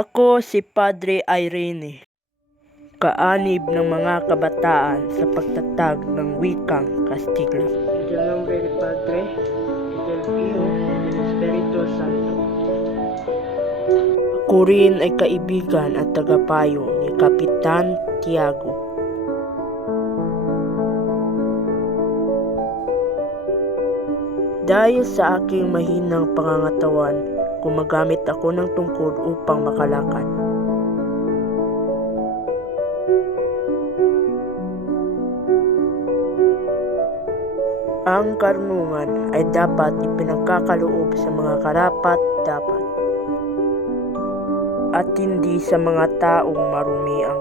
Ako si Padre Irene, kaanib ng mga kabataan sa pagtatag ng wikang Kastila. In the nombre del Padre, del Hijo, del Espiritu Santo. Ako rin ay kaibigan at tagapayo ni Kapitan Tiago. Dahil sa aking mahinang pangangatawan, gumagamit ako ng tungkod upang makalakad. Ang karunungan ay dapat ipinagkakaloob sa mga karapat-dapat at hindi sa mga taong marumi ang